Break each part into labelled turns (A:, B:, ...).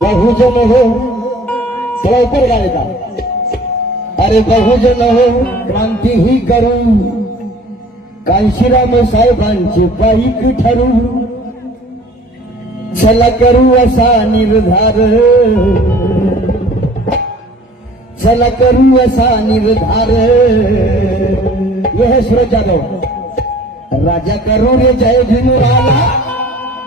A: बहुजन हो थोडा उपर गायचा अरे बहुजन हो, क्रांती ही करू। कांशीराम साहेबांचे बाईक ठरू। चला करू असा निर्धार। चला करू असा निर्धार। यह सुरज जाधव राजा करू रे जय भिनुराला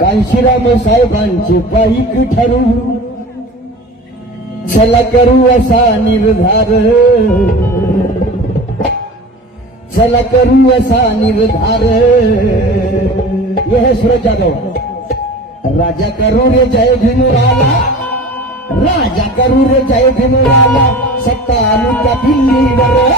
A: कांशीराम साहेबांचे पाईक ठरू चला करू असा निर्धार. चला करू असा निर्धार. यह सुरज जाधव. राजा करू रे जय भीमराला. राजा करू रे जय भीमराला. सत्ता आणू त्या दिल्लीवर